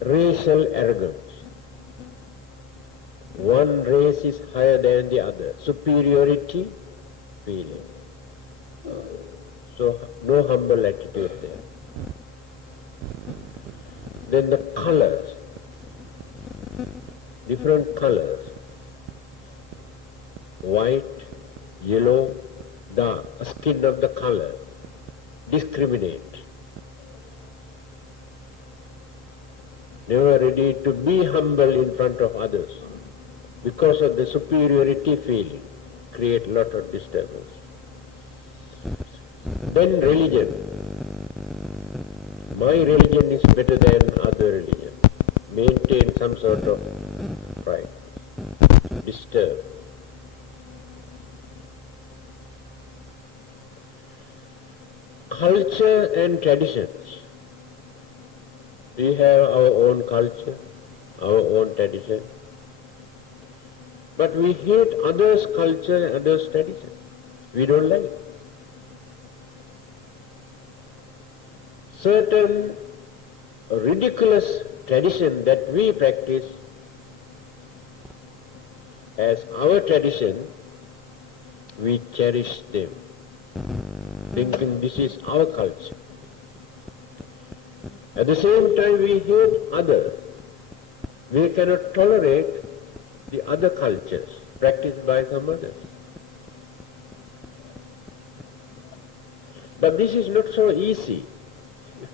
racial arrogance. One race is higher than the other. Superiority feeling. So no humble attitude there. Then the colors, different colors, white, yellow, dark, skin of the color, discriminate. Never ready to be humble in front of others because of the superiority feeling, create a lot of disturbance. Then religion. My religion is better than other religion. Maintain some sort of pride. Disturb. Culture and traditions. We have our own culture, our own tradition. But we hate others' culture and others' tradition. We don't like it. Certain ridiculous tradition that we practice as our tradition, we cherish them, thinking this is our culture. At the same time, we hate others. We cannot tolerate the other cultures practiced by some others. But this is not so easy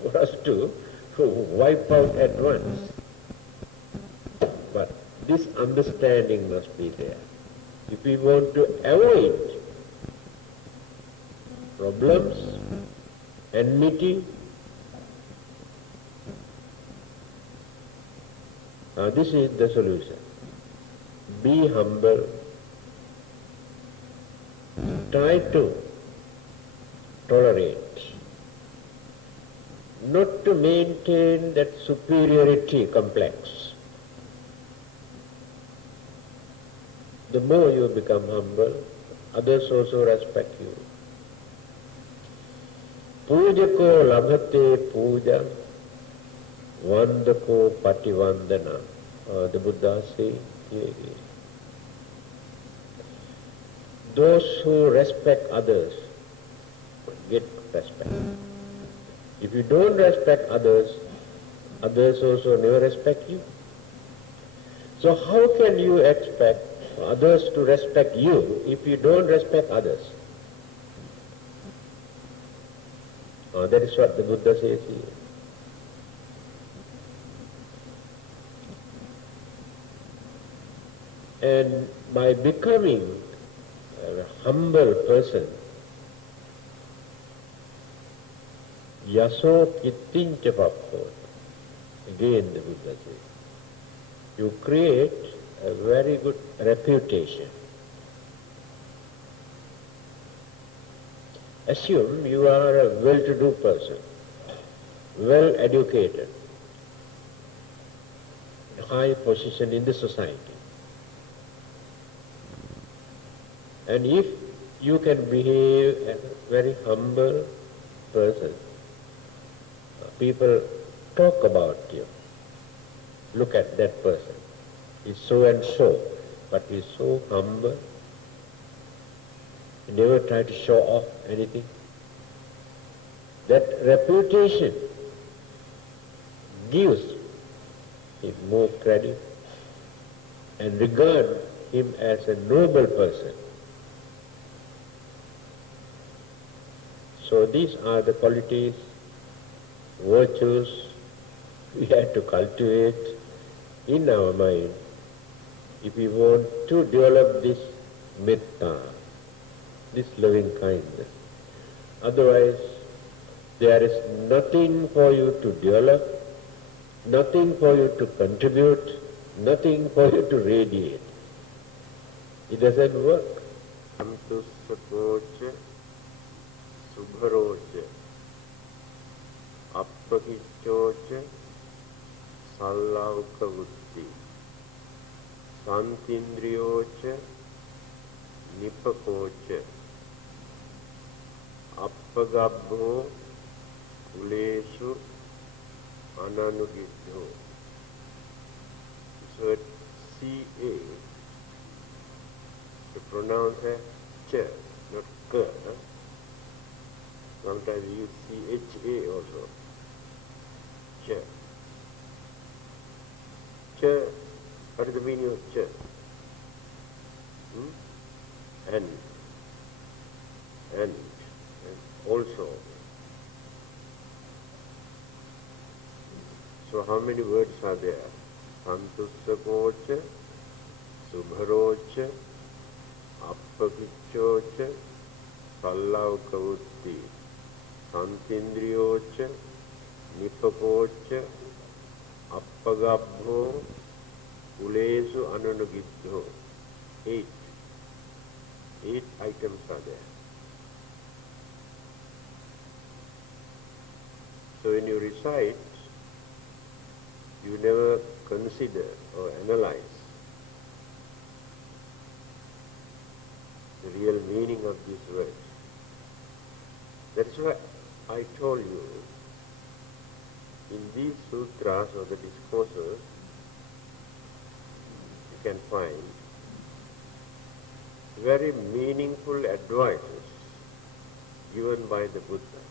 for us to wipe out at once. But this understanding must be there. If we want to avoid problems, enmity, this is the solution. Be humble. Try to tolerate. Not to maintain that superiority complex. The more you become humble, others also respect you. Pujako labhate puja, vandako pativandana. The Buddha says here. Those who respect others get respect. If you don't respect others, others also never respect you. So how can you expect others to respect you if you don't respect others? That is what the Buddha says here. And by becoming a humble person, yaso kittincha pappot, again the Buddha says, you create a very good reputation. Assume you are a well-to-do person, well educated, high position in the society. And if you can behave as a very humble person, people talk about you. Look at that person. He's so and so, but he's so humble. He never try to show off anything. That reputation gives him more credit and regard him as a noble person. So these are the qualities, virtues we have to cultivate in our mind if we want to develop this metta, this loving kindness. Otherwise, there is nothing for you to develop, nothing for you to contribute, nothing for you to radiate. It doesn't work. Subharocha, Appakichocha, Sallavka Vutti, Santindriyocha, Nipakocha, Appagabho, Kuleshu, Ananugidho. this word CA to pronounce a ch, not k. Huh? Sometimes we use CHA also. Ch. Ch. What is the meaning of ch? And also. So how many words are there? Santussakocha, Subharocha, Appakichocha, Sallavkavutti, Santindriyocha, Nipakocha, Appagabho, Ulesu Ananugidho. 8 items are there. So when you recite, you never consider or analyze the real meaning of these words. That's why I told you, in these sutras or the discourses, you can find very meaningful advices given by the Buddha.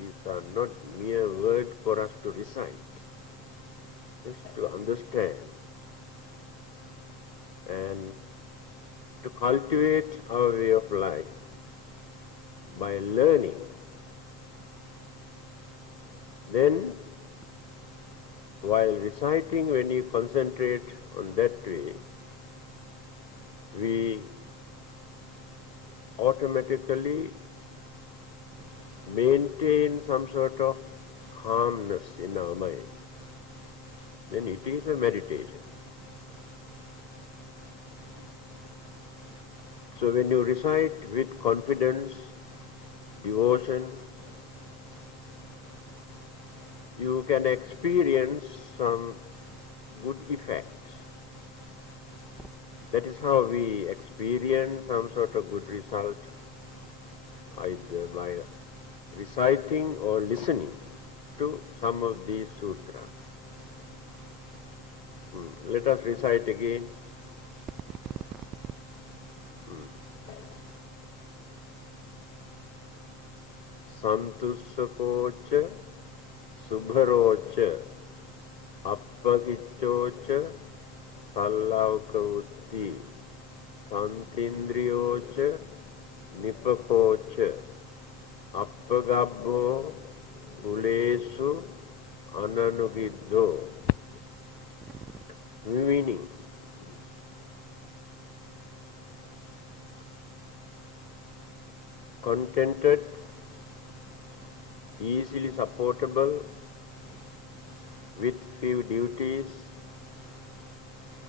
These are not mere words for us to recite, just to understand and to cultivate our way of life by learning. Then, while reciting, when you concentrate on that way, we automatically maintain some sort of calmness in our mind. Then it is a meditation. So when you recite with confidence, devotion, you can experience some good effects. That is how we experience some sort of good result, either by reciting or listening to some of these sutras. Let us recite again. Santussakocha, Subharocha, Appakichocha, Sallavkavutti, Santindriyocha, Nipakocha, Appagabho, Ulesu, Ananugidho. Meaning, contented, easily supportable, with few duties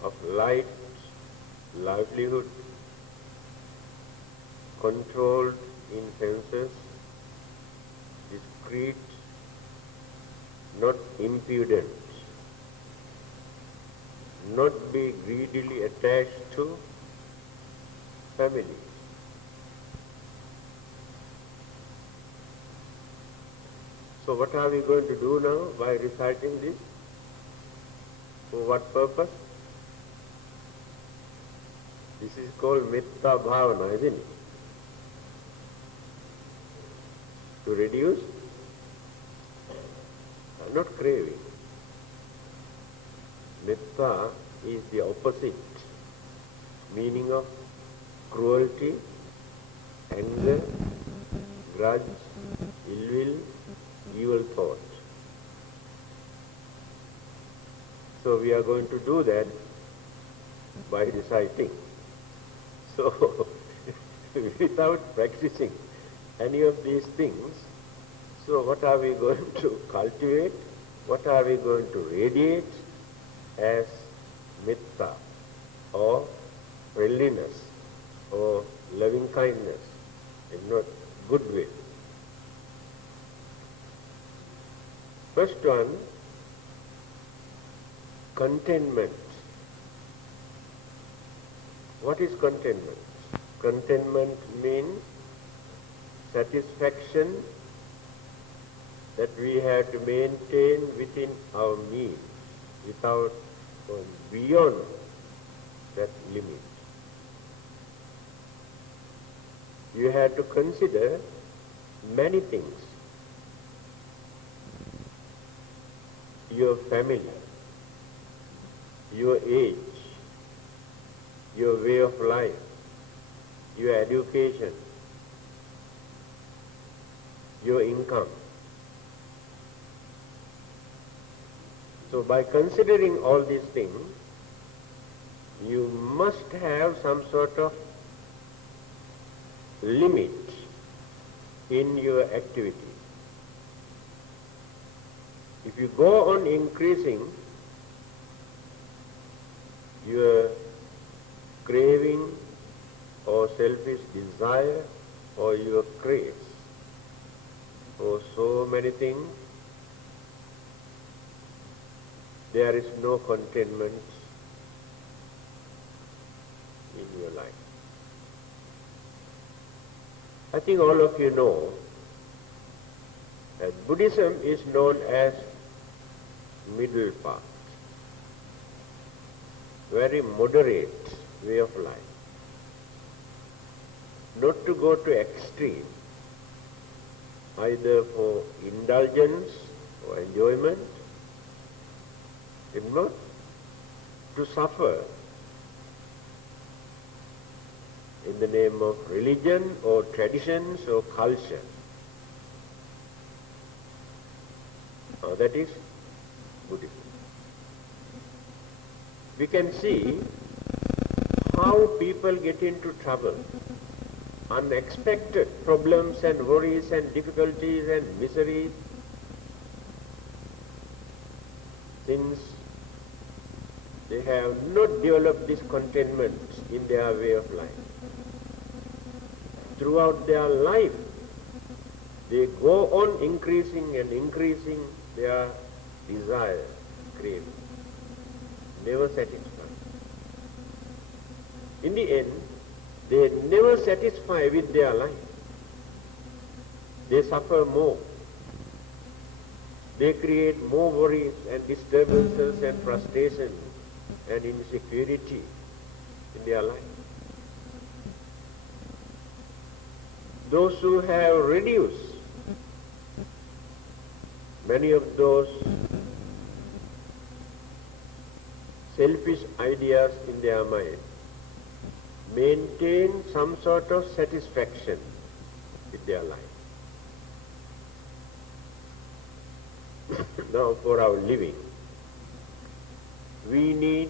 of light, livelihood, controlled in senses, discreet, not impudent, not be greedily attached to family. So what are we going to do now by reciting this? For what purpose? This is called Metta Bhavana, isn't it? To reduce, not craving. Metta is the opposite meaning of cruelty, anger, grudge, ill will, evil thought. So we are going to do that by reciting. So without practicing any of these things, so what are we going to cultivate? What are we going to radiate as metta or friendliness or loving kindness and not goodwill? First one, contentment. What is contentment? Contentment means satisfaction that we have to maintain within our means without or beyond that limit. You have to consider many things. Your family, your age, your way of life, your education, your income. So by considering all these things, you must have some sort of limit in your activity. If you go on increasing your craving or selfish desire or your craze for so many things, there is no contentment in your life. I think all of you know that Buddhism is known as middle path, very moderate way of life. Not to go to extreme, either for indulgence or enjoyment, and not to suffer in the name of religion or traditions or culture. That is Buddhism. We can see how people get into trouble, unexpected problems and worries and difficulties and miseries, since they have not developed this contentment in their way of life. Throughout their life, they go on increasing and increasing their desire, craving, never satisfied. In the end, they never satisfy with their life. They suffer more. They create more worries and disturbances and frustration and insecurity in their life. Those who have reduced many of those selfish ideas in their mind maintain some sort of satisfaction with their life. Now, for our living, we need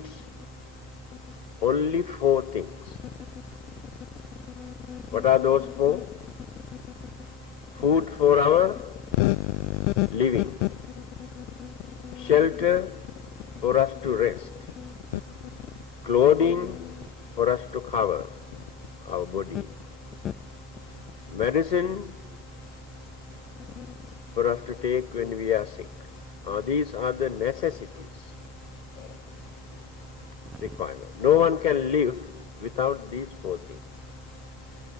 only 4 things. What are those 4? Food for our living, shelter for us to rest, clothing for us to cover our body, medicine for us to take when we are sick. These are the necessities required. No one can live without these 4 things.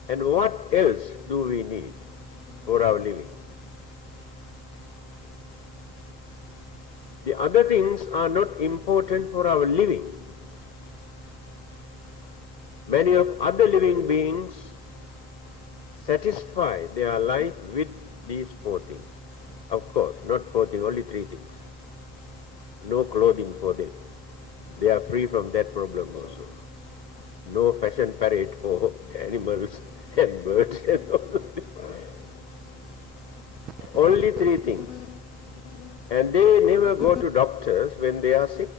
And what else do we need for our living? The other things are not important for our living. Many of other living beings satisfy their life with these 4 things. Of course, not 4 things, only 3 things. No clothing for them. They are free from that problem also. No fashion parade for animals and birds and all. Only 3 things. And they never go to doctors when they are sick.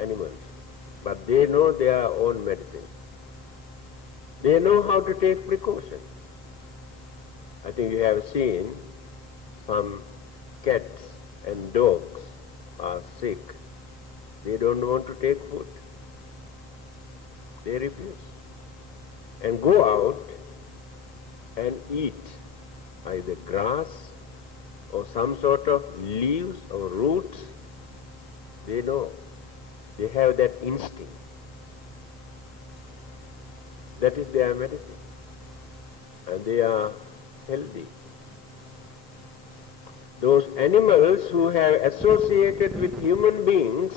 Animals. But they know their own medicine. They know how to take precaution. I think you have seen some cats and dogs are sick. They don't want to take food. They refuse. And go out and eat either grass or some sort of leaves or roots. They know. They have that instinct. That is their medicine. And they are healthy. those animals who have associated with human beings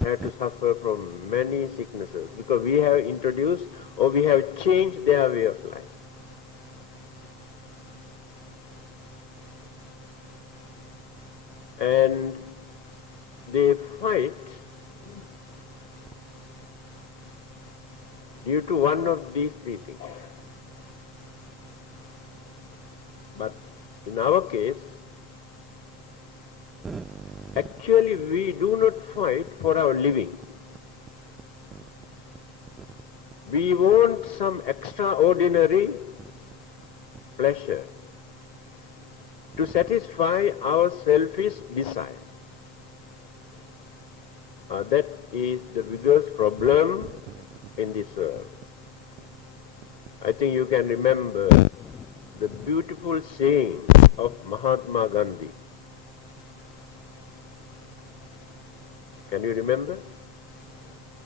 have to suffer from many sicknesses because we have introduced or we have changed their way of life. And they fight due to one of these three things. But in our case, actually we do not fight for our living. We want some extraordinary pleasure to satisfy our selfish desire. That is the biggest problem in this world. I think you can remember the beautiful saying of Mahatma Gandhi. Can you remember?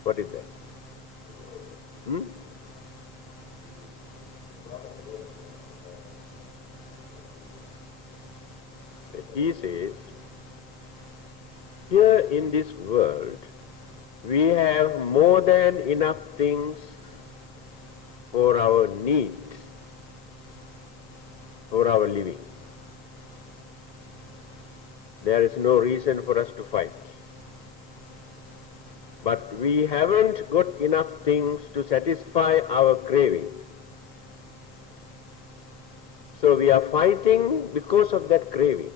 What is that? He says, here in this world, we have more than enough things for our need, for our living. There is no reason for us to fight. But we haven't got enough things to satisfy our craving. So we are fighting because of that craving,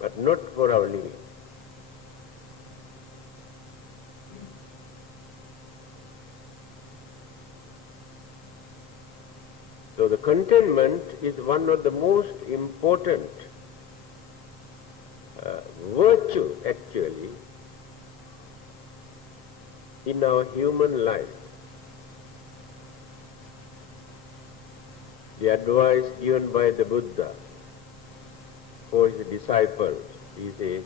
but not for our living. So the contentment is one of the most important virtue actually in our human life. The advice given by the Buddha for his disciples, he says,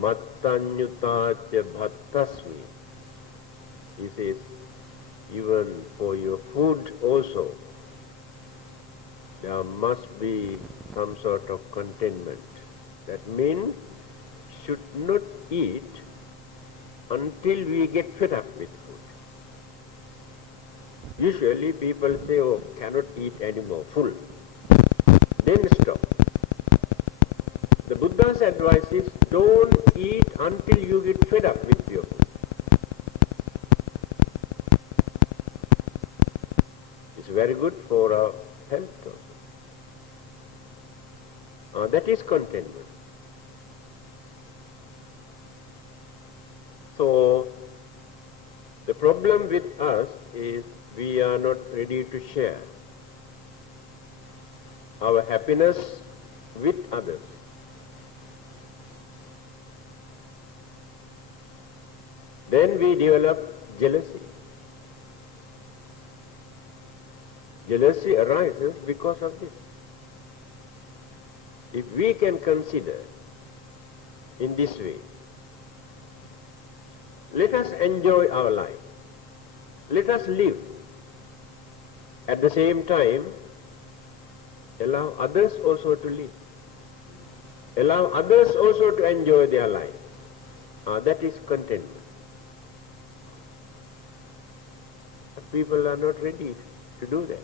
Mattanyutacha bhattasmi. He says, even for your food also, there must be some sort of contentment. That means should not eat until we get fed up with food. Usually people say, oh, cannot eat anymore, full. Then stop. The Buddha's advice is, don't eat until you get fed up with your food. It's very good for our health also. That is contentment. So, the problem with us is we are not ready to share our happiness with others. Then we develop jealousy. Jealousy arises because of this. If we can consider in this way, let us enjoy our life. Let us live. At the same time, allow others also to live. Allow others also to enjoy their life. That is contentment. But people are not ready to do that.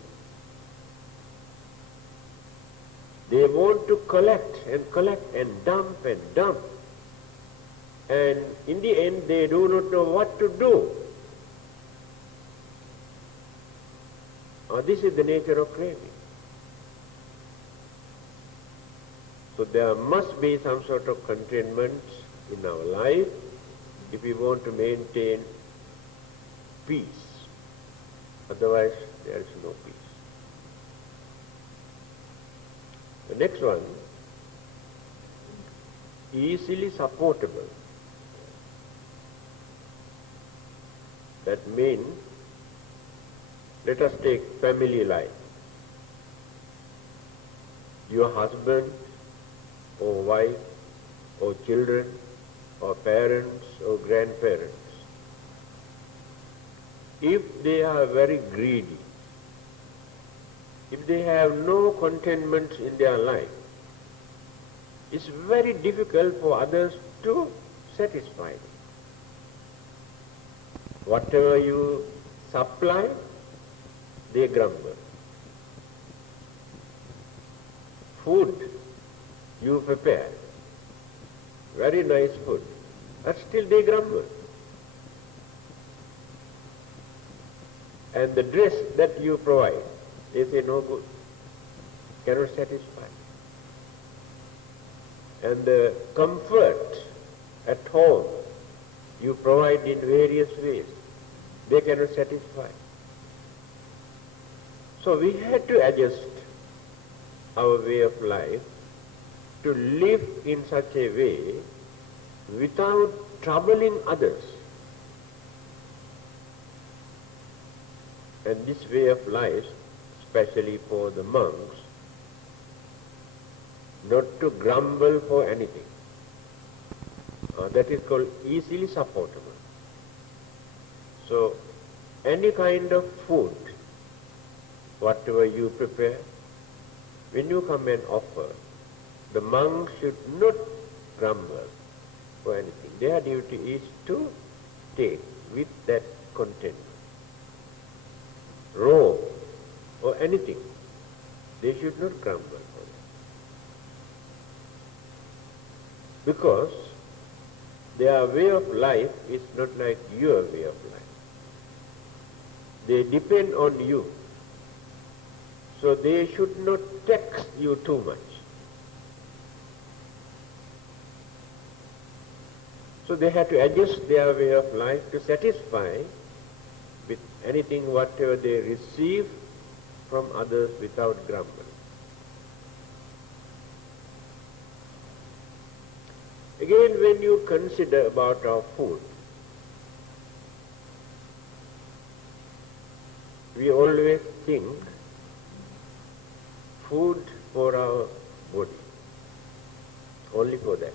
They want to collect and dump and dump. And in the end, they do not know what to do. This is the nature of craving. So there must be some sort of contentment in our life if we want to maintain peace. Otherwise, there is no peace. The next one, easily supportable. That means, let us take family life. Your husband or wife or children or parents or grandparents, if they are very greedy, if they have no contentment in their life, it's very difficult for others to satisfy. Whatever you supply, they grumble. Food you prepare, very nice food, but still they grumble. And the dress that you provide, they say no good, cannot satisfy. And the comfort at home you provide in various ways, they cannot satisfy. So we had to adjust our way of life to live in such a way without troubling others. And this way of life, especially for the monks, not to grumble for anything. That is called easily supportable. So, any kind of food, whatever you prepare, when you come and offer, the monks should not grumble for anything. Their duty is to take with that content. Raw or anything, they should not grumble for that. Because their way of life is not like your way of life. They depend on you. So they should not tax you too much. So they have to adjust their way of life to satisfy with anything whatever they receive from others without grumbling. Again, when you consider about our food, we always think food for our body, only for that.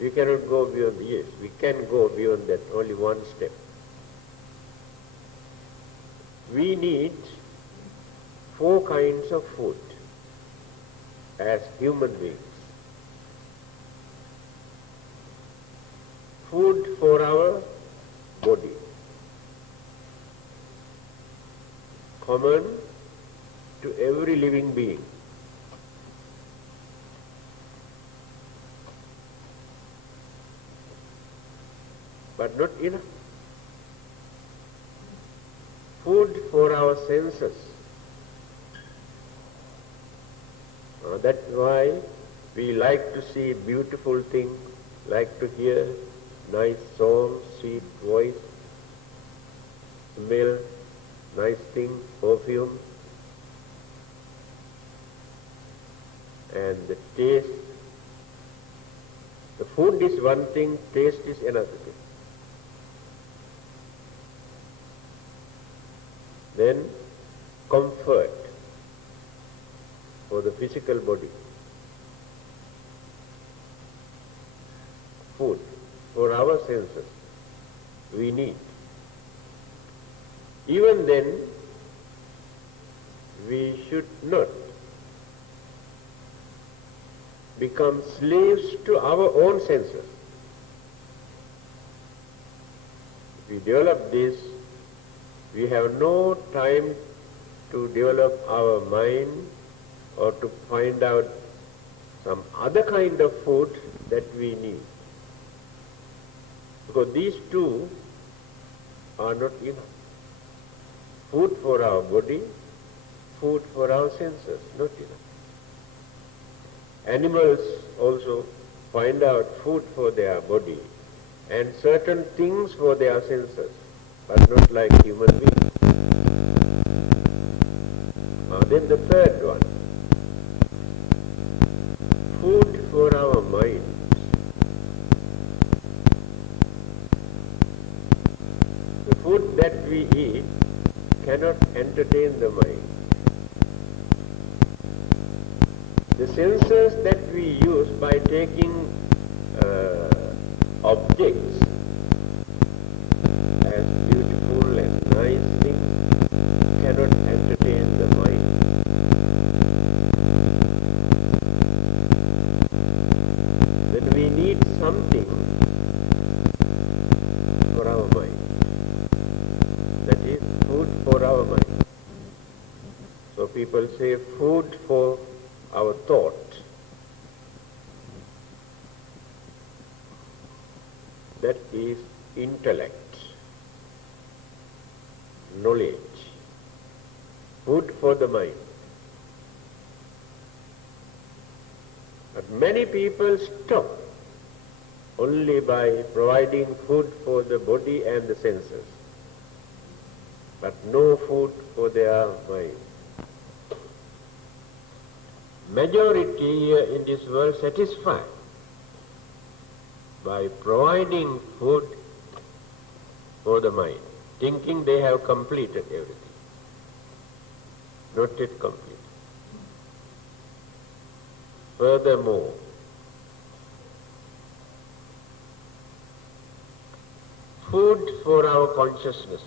We cannot go beyond, yes, we can go beyond that, only one step. We need 4 kinds of food as human beings. Food for our body, common to every living being. But not enough. Food for our senses. That's why we like to see beautiful things, like to hear nice songs, sweet voice, smell nice things, perfume, and the taste. The food is one thing, taste is another thing. Then comfort for the physical body. Food for our senses we need. Even then, we should not become slaves to our own senses. If we develop this, we have no time to develop our mind or to find out some other kind of food that we need. Because these two are not enough. Food for our body, food for our senses, not enough. Animals also find out food for their body and certain things for their senses, but not like human beings. Then the third one, food for our mind. The food that we eat cannot entertain the mind. The senses that we use by taking objects as beautiful and nice things cannot entertain the mind. we need something for our mind. That is food for our mind. So people say food for our thought. That is intellect, knowledge, food for the mind. But many people stop only by providing food for the body and the senses, but no food for their mind. Majority here in this world satisfied by providing food for the mind, thinking they have completed everything. Not yet complete. Furthermore, food for our consciousness.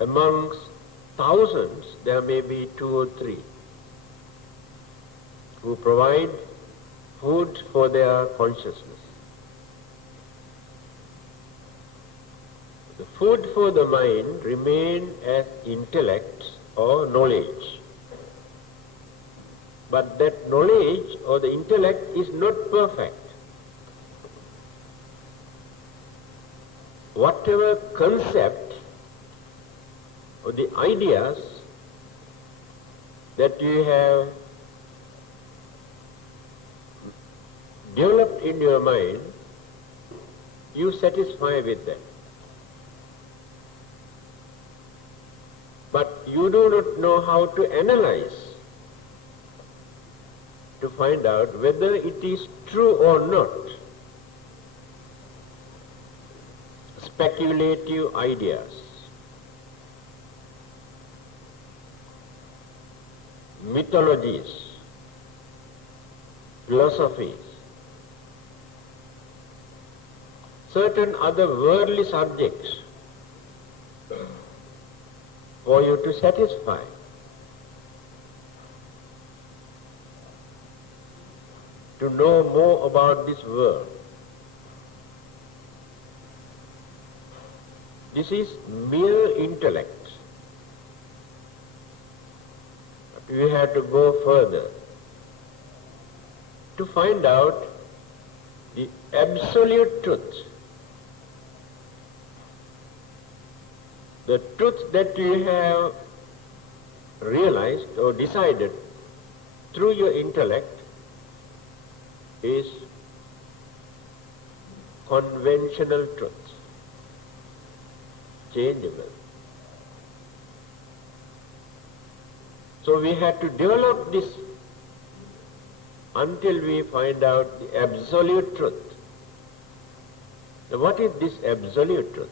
Amongst thousands, there may be 2 or 3 who provide food for their consciousness. The food for the mind remains as intellect or knowledge. But that knowledge or the intellect is not perfect. Whatever concept or the ideas that you have developed in your mind, you satisfy with them. But you do not know how to analyze to find out whether it is true or not. Speculative ideas, mythologies, philosophies, certain other worldly subjects for you to satisfy. To know more about this world. This is mere intellect. But we have to go further to find out the absolute truth. The truth that you have realized or decided through your intellect is conventional truth, changeable. So we have to develop this until we find out the absolute truth. Now, what is this absolute truth?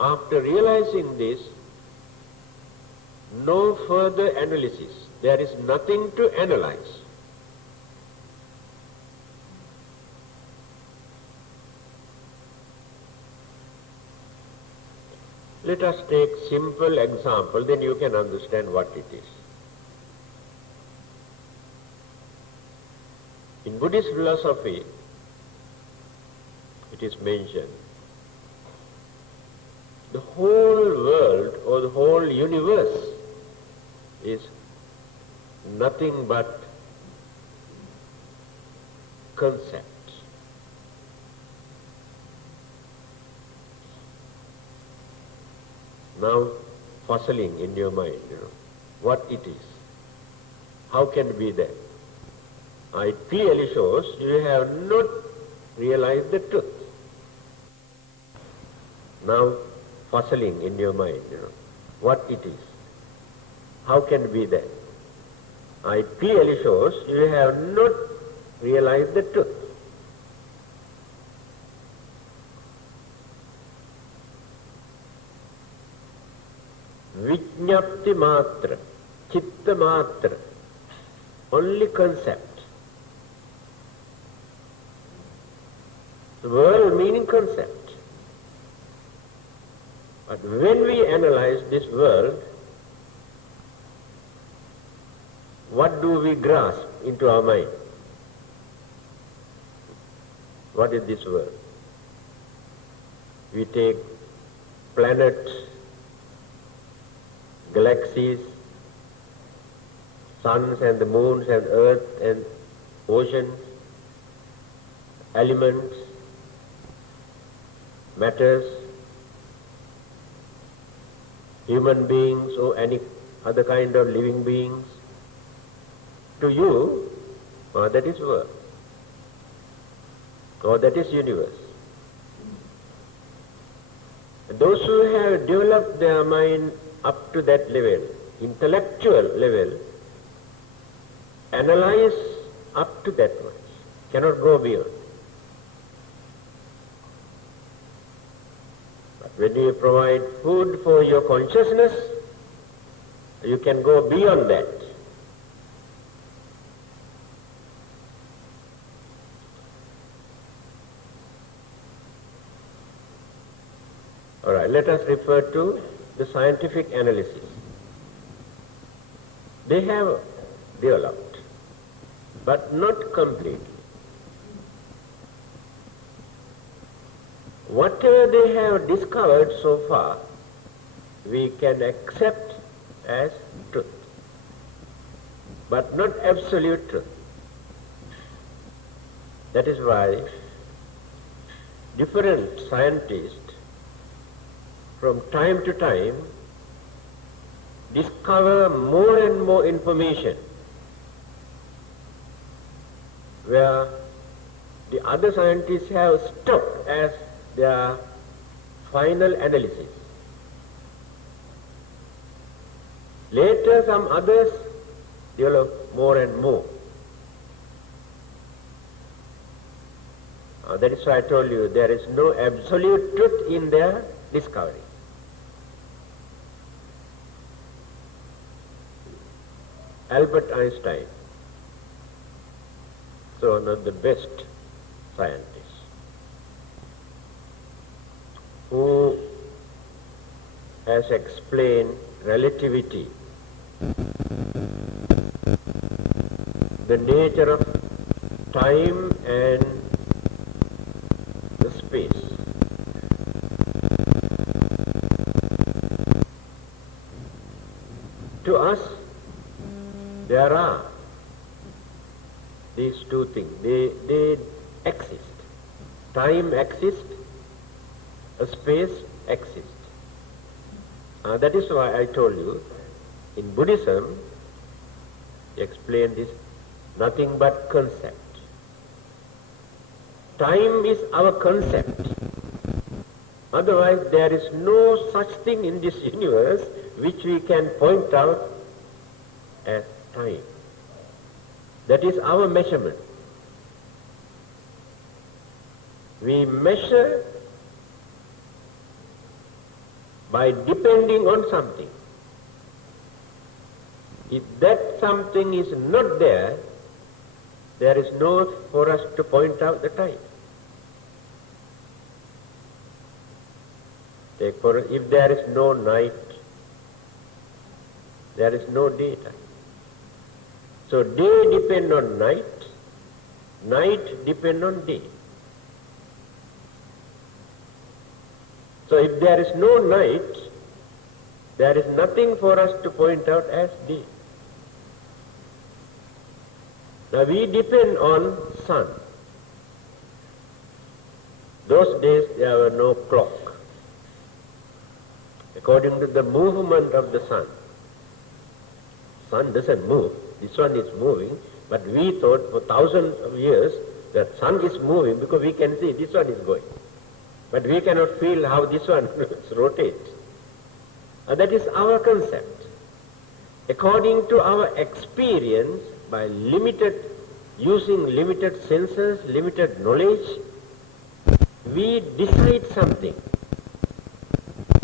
After realizing this, no further analysis. There is nothing to analyze. Let us take simple example, then you can understand what it is. In Buddhist philosophy, it is mentioned, the whole world or the whole universe is nothing but concept. Now, puzzling in your mind, what it is. How can it be that? It clearly shows you have not realized the truth. Now, puzzling in your mind, what it is. How can it be that? It clearly shows you have not realized the truth. Vijñapti matra, chitta matra, only concept. The world meaning concept. But when we analyze this world, what do we grasp into our mind? What is this world? We take planets, galaxies, suns and the moons and earth and oceans, elements, matters, human beings or any other kind of living beings. To you, that is world, or that is universe. Those who have developed their mind up to that level, intellectual level, analyze up to that much, cannot go beyond. But when you provide food for your consciousness, you can go beyond that. All right, let us refer to the scientific analysis. They have developed, but not completely. Whatever they have discovered so far, we can accept as truth, but not absolute truth. That is why different scientists from time to time discover more and more information where the other scientists have stopped as their final analysis. Later some others develop more and more. That is why I told you there is no absolute truth in their discovery. Albert Einstein, so one of the best scientists, who has explained relativity, the nature of time and the space. To us, there are these two things. They exist. Time exists, space exists. That is why I told you, in Buddhism, they explain this, nothing but concept. Time is our concept. Otherwise, there is no such thing in this universe which we can point out as time. That is our measurement. We measure by depending on something. If that something is not there, there is no for us to point out the time. Take for if there is no night, there is no daytime. So day depends on night, night depends on day. So if there is no night, there is nothing for us to point out as day. Now we depend on sun. Those days there were no clock. According to the movement of the sun. Sun doesn't move. This one is moving, but we thought for thousands of years that sun is moving because we can see this one is going. But we cannot feel how this one rotates. And that is our concept. According to our experience, by using limited senses, limited knowledge, we decide something.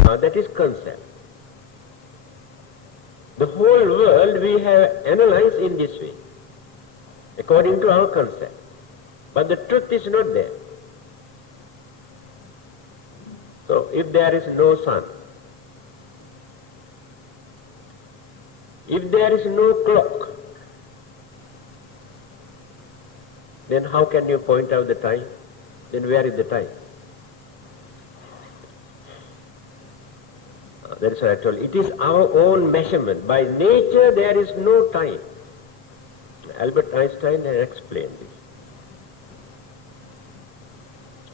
That is concept. The whole world we have analyzed in this way, according to our concept. But the truth is not there. So if there is no sun, if there is no clock, then how can you point out the time? Then where is the time? That is what I told you. It is our own measurement. By nature there is no time. Albert Einstein has explained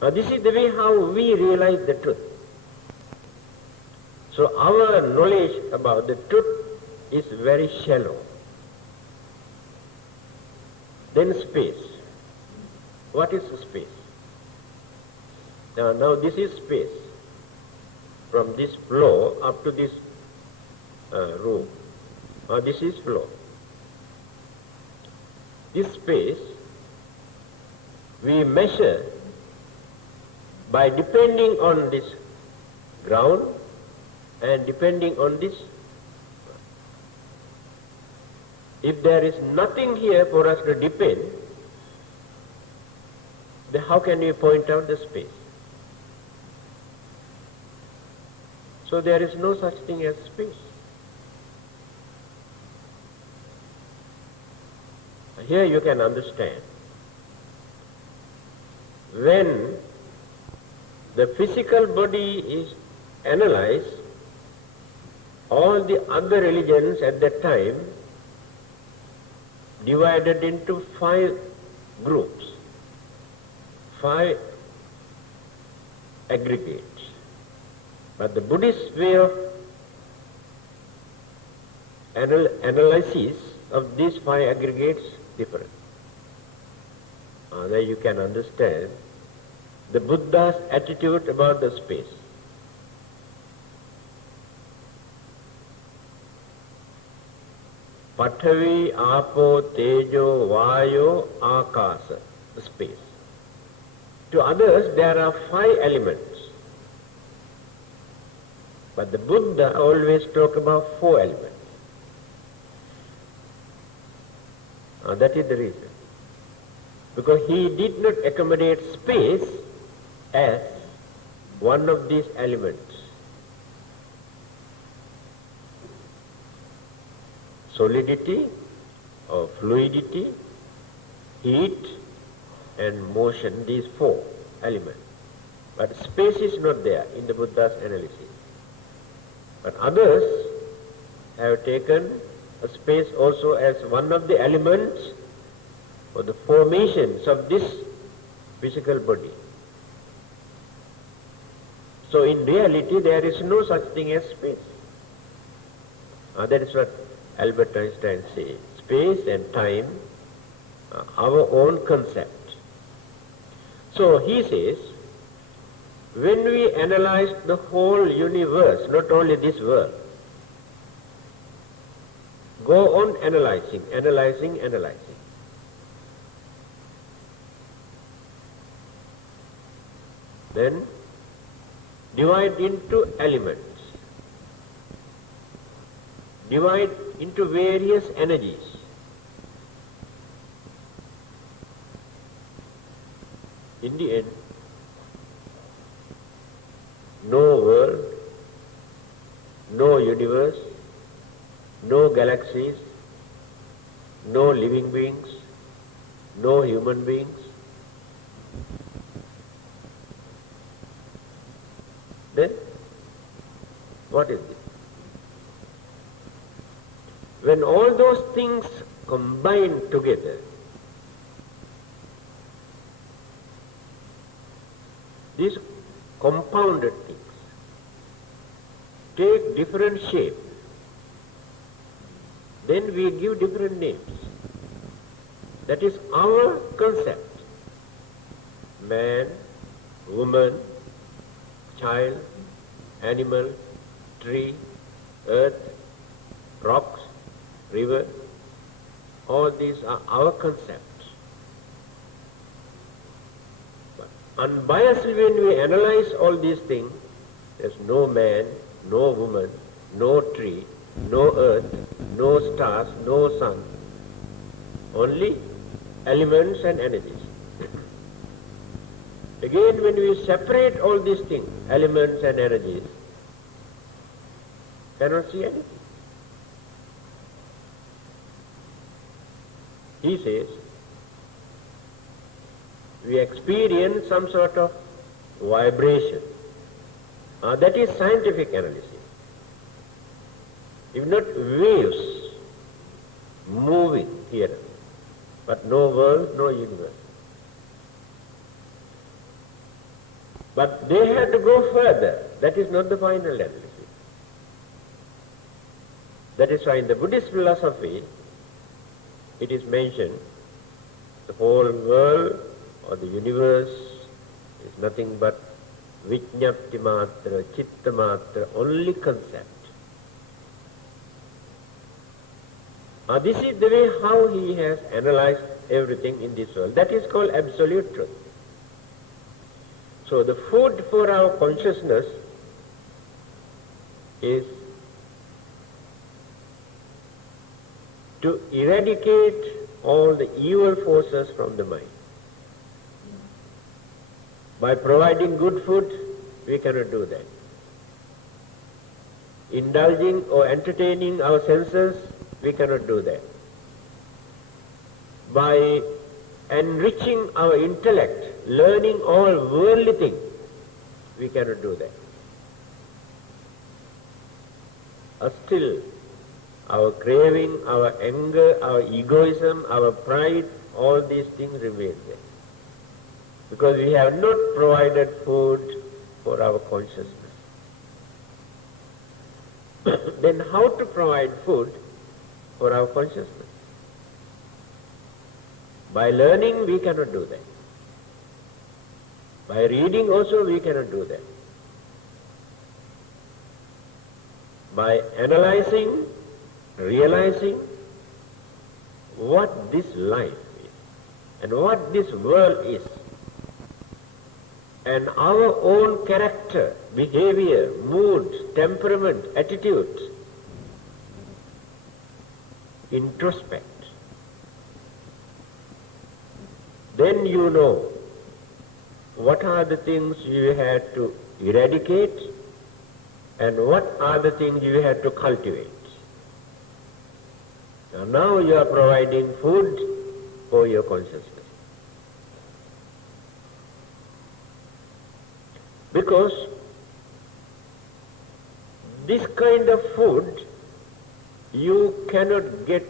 this. This is the way how we realize the truth. So our knowledge about the truth is very shallow. Then space. What is space? Now this is space. From this floor up to this room. This is floor. This space we measure by depending on this ground and depending on this. If there is nothing here for us to depend, then how can we point out the space? So there is no such thing as space. Here you can understand. When the physical body is analyzed, all the other religions at that time divided into 5 groups, 5 aggregates. But the Buddhist way of analysis of these 5 aggregates different. There you can understand the Buddha's attitude about the space. Pathavi, Apo, Tejo, Vayo, Akasa, the space. To others there are 5 elements. But the Buddha always talk about 4 elements. That is the reason. Because he did not accommodate space as one of these elements. Solidity or fluidity, heat and motion, these 4 elements. But space is not there in the Buddha's analysis. But others have taken a space also as one of the elements for the formations of this physical body. So in reality there is no such thing as space. That is what Albert Einstein says. Space and time are our own concept. So he says, when we analyze the whole universe, not only this world, go on analyzing, then divide into elements, divide into various energies. In the end, no world, no universe, no galaxies, no living beings, no human beings. Then, what is it? When all those things combine together, these compounded things take different shape, then we give different names. That is our concept. Man, woman, child, animal, tree, earth, rocks, river, all these are our concepts. But unbiasedly when we analyze all these things, there's no man, no woman, no tree, no earth, no stars, no sun, only elements and energies. Again, when we separate all these things, elements and energies, cannot see anything. He says, we experience some sort of vibration. That is scientific analysis. If not waves moving here, but no world, no universe. But they had to go further. That is not the final analysis. That is why in the Buddhist philosophy, it is mentioned the whole world or the universe is nothing but vijñapti matra, chitta matra, only concept. This is the way how he has analyzed everything in this world. That is called absolute truth. So the food for our consciousness is to eradicate all the evil forces from the mind. By providing good food, we cannot do that. Indulging or entertaining our senses, we cannot do that. By enriching our intellect, learning all worldly things, we cannot do that. Still, our craving, our anger, our egoism, our pride, all these things remain there. Because we have not provided food for our consciousness. Then how to provide food for our consciousness? By learning, we cannot do that. By reading also, we cannot do that. By analyzing, realizing what this life is and what this world is, and our own character, behavior, mood, temperament, attitudes, introspect. Then you know what are the things you had to eradicate and what are the things you had to cultivate. Now you are providing food for your consciousness. Because this kind of food you cannot get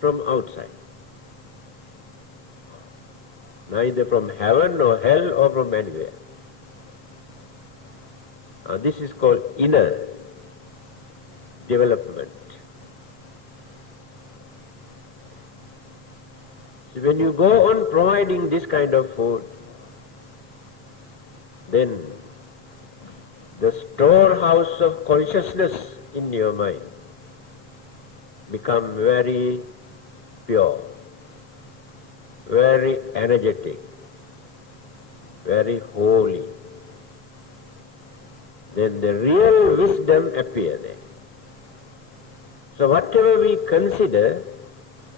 from outside. Neither from heaven or hell or from anywhere. This is called inner development. So when you go on providing this kind of food, then the storehouse of consciousness in your mind become very pure, very energetic, very holy. Then the real wisdom appears there. So whatever we consider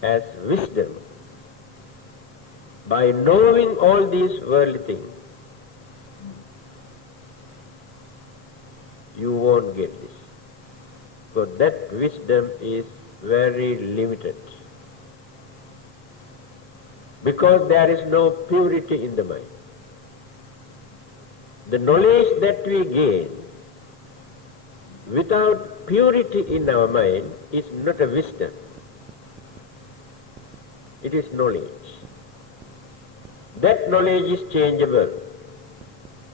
as wisdom, by knowing all these worldly things, you won't get this. So that wisdom is very limited. Because there is no purity in the mind. The knowledge that we gain without purity in our mind is not a wisdom. It is knowledge. That knowledge is changeable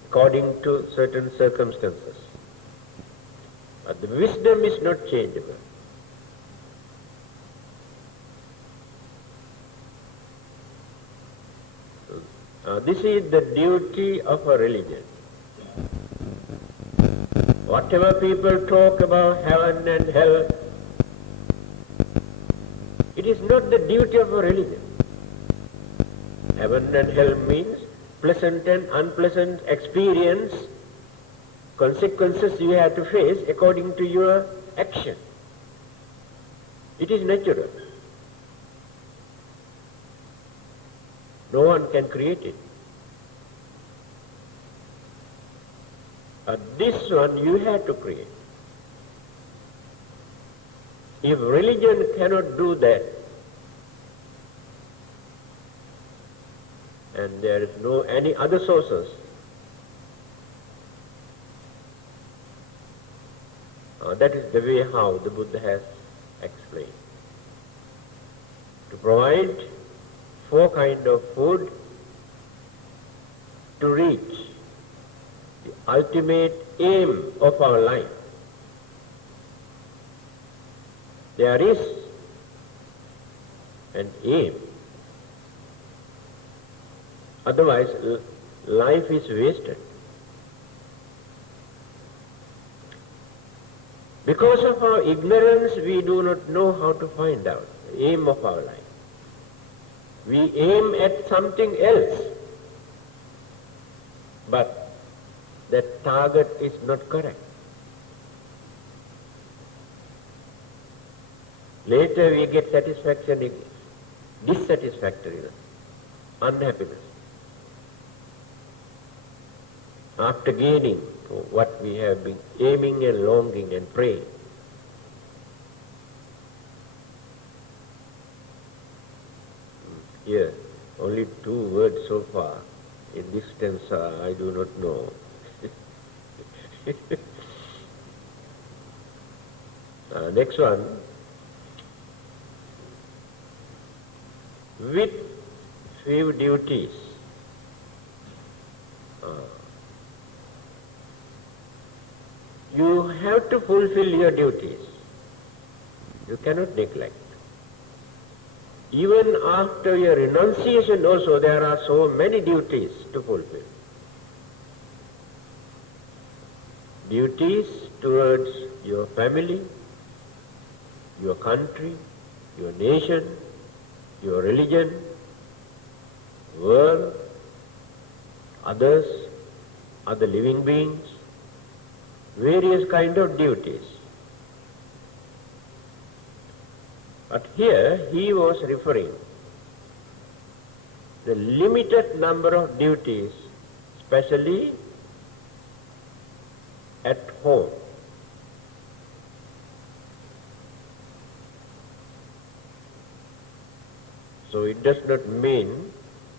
according to certain circumstances. But the wisdom is not changeable. This is the duty of a religion. Whatever people talk about heaven and hell, it is not the duty of a religion. Heaven and hell means pleasant and unpleasant experience, consequences you have to face according to your action. It is natural. No one can create it. This one you have to create. If religion cannot do that, and there is no any other sources. That is the way how the Buddha has explained. To provide 4 kinds of food to reach the ultimate aim of our life. There is an aim. Otherwise, life is wasted. Because of our ignorance, we do not know how to find out the aim of our life. We aim at something else, but that target is not correct. Later we get satisfaction, dissatisfactoriness, unhappiness. After gaining what we have been aiming and longing and praying. Here, only 2 words so far. In this tense, I do not know. Next one. With few duties. You have to fulfill your duties. You cannot neglect. Even after your renunciation also, there are so many duties to fulfill. Duties towards your family, your country, your nation, your religion, world, others, other living beings, various kind of duties. But here he was referring the limited number of duties, especially at home. So it does not mean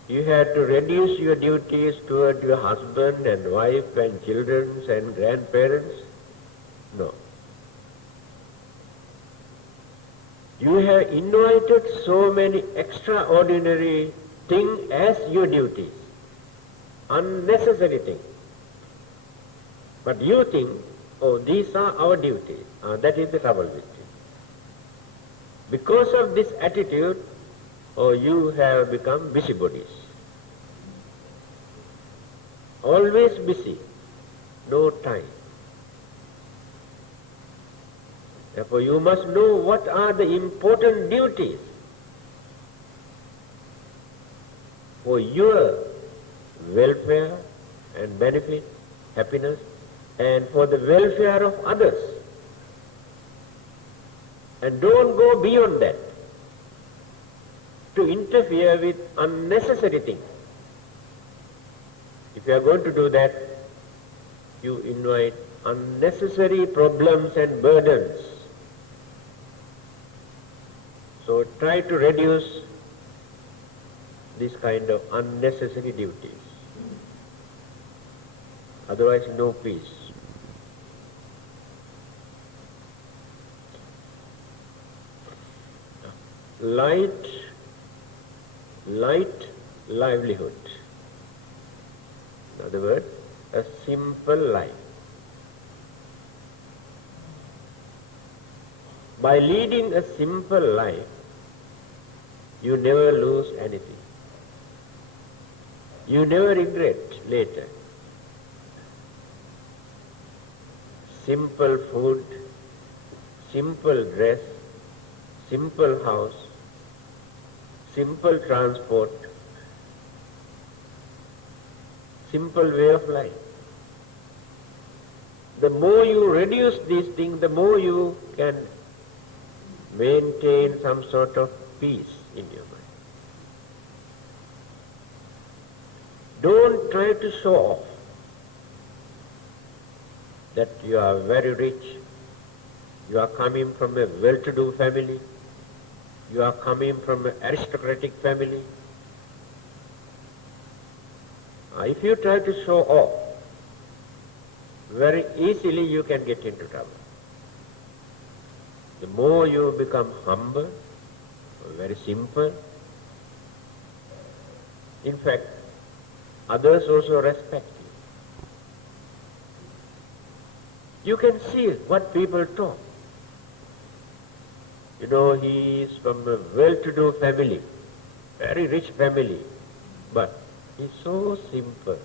you have to reduce your duties toward your husband and wife and children and grandparents. No. You have invited so many extraordinary things as your duties, unnecessary things. But you think, oh, these are our duties. That is the trouble with you. Because of this attitude, you have become busybodies. Always busy, no time. Therefore, you must know what are the important duties for your welfare and benefit, happiness, and for the welfare of others. And don't go beyond that to interfere with unnecessary things. If you are going to do that, you invite unnecessary problems and burdens. So try to reduce this kind of unnecessary duties. Otherwise, no peace. Light livelihood. In other words, a simple life. By leading a simple life, you never lose anything. You never regret later. Simple food, simple dress, simple house, simple transport, simple way of life. The more you reduce these things, the more you can maintain some sort of peace in your mind. Don't try to show off that you are very rich, you are coming from a well-to-do family, you are coming from an aristocratic family. If you try to show off, very easily you can get into trouble. The more you become humble, very simple, in fact, others also respect you. You can see what people talk. You know, he is from a well-to-do family, very rich family, but he's so simple.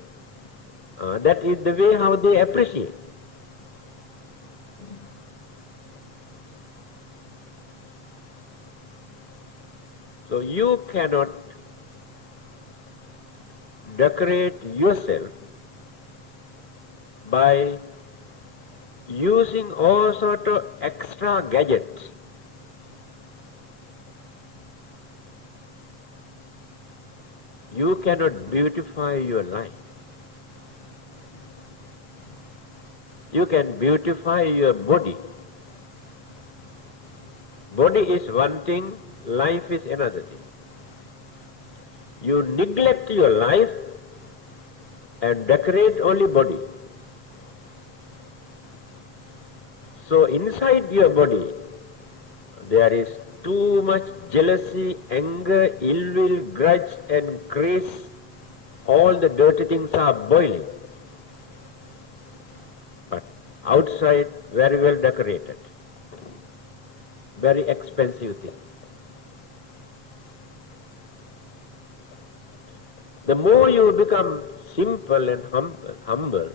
That is the way how they appreciate. So you cannot decorate yourself by using all sort of extra gadgets. You cannot beautify your life. You can beautify your body. Body is one thing, life is another thing. You neglect your life and decorate only body. So inside your body, there is too much jealousy, anger, ill will, grudge and grace. All the dirty things are boiling. But outside, very well decorated. Very expensive thing. The more you become simple and humble,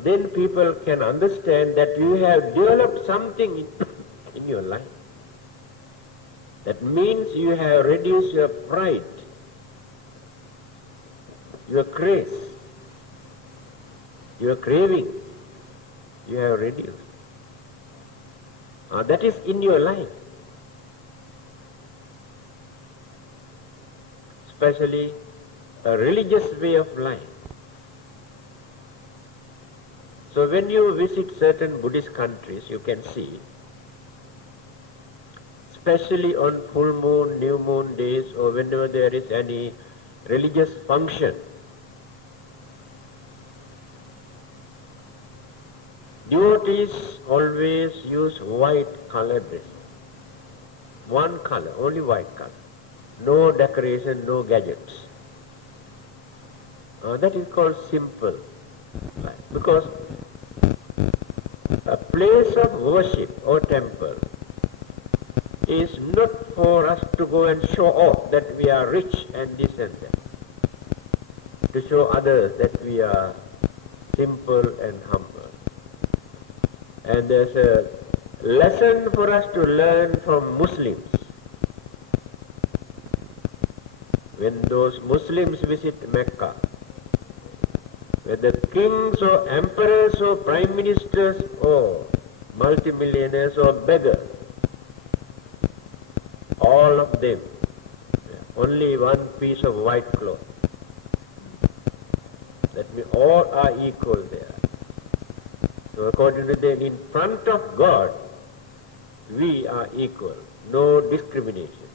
then people can understand that you have developed something in your life. That means you have reduced your pride, your grace, your craving, you have reduced. That is in your life. Especially a religious way of life. So when you visit certain Buddhist countries, you can see, especially on full moon, new moon days, or whenever there is any religious function, devotees always use white color dress. One color, only white color. No decoration, no gadgets. That is called simple life. Because a place of worship or temple is not for us to go and show off that we are rich and this and that. To show others that we are simple and humble. And there's a lesson for us to learn from Muslims. When those Muslims visit Mecca, whether kings or emperors or prime ministers or multimillionaires or beggars, all of them, only one piece of white cloth. That means all are equal there. So according to them, in front of God, we are equal, no discrimination.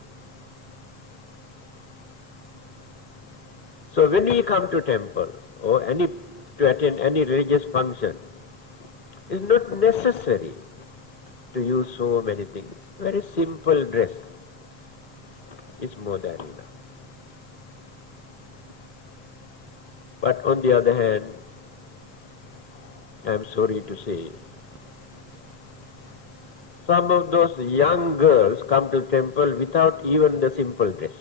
So when we come to temple or to attend any religious function, it's not necessary to use so many things. Very simple dress is more than enough. But on the other hand, I am sorry to say, some of those young girls come to temple without even the simple dress.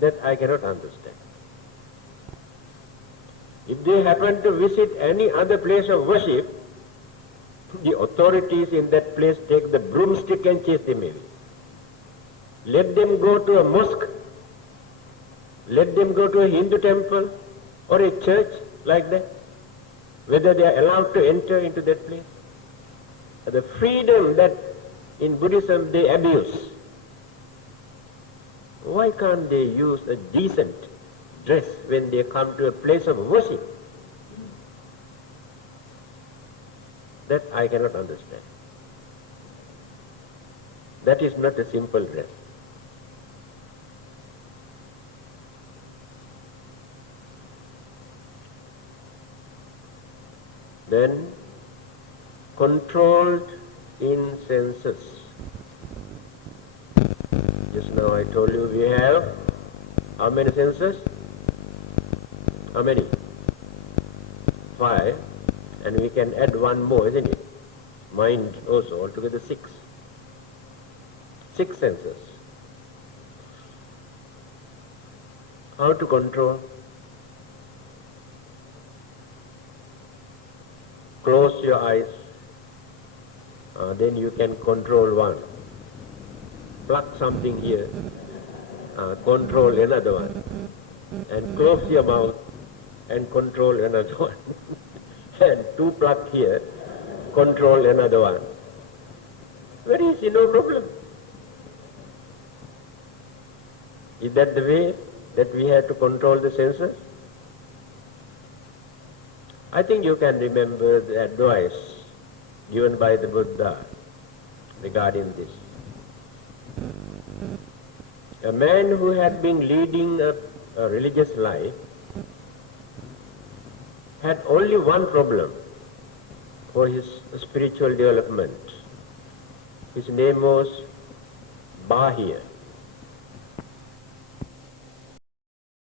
That I cannot understand. If they happen to visit any other place of worship, the authorities in that place take the broomstick and chase them away. Let them go to a mosque, let them go to a Hindu temple or a church like that, whether they are allowed to enter into that place. The freedom that in Buddhism they abuse. Why can't they use a decent dress when they come to a place of worship? That I cannot understand. That is not a simple dress. Then controlled in senses. Just now I told you we have how many senses? How many? 5. And we can add one more, isn't it? Mind also, altogether 6. 6 senses. How to control? Close your eyes, then you can control one. Pluck something here, control another one. And close your mouth and control another one. And 2 pluck here, control another one. Very easy, no problem. Is that the way that we have to control the senses? I think you can remember the advice given by the Buddha regarding this. A man who had been leading a religious life had only one problem for his spiritual development. His name was Bahya.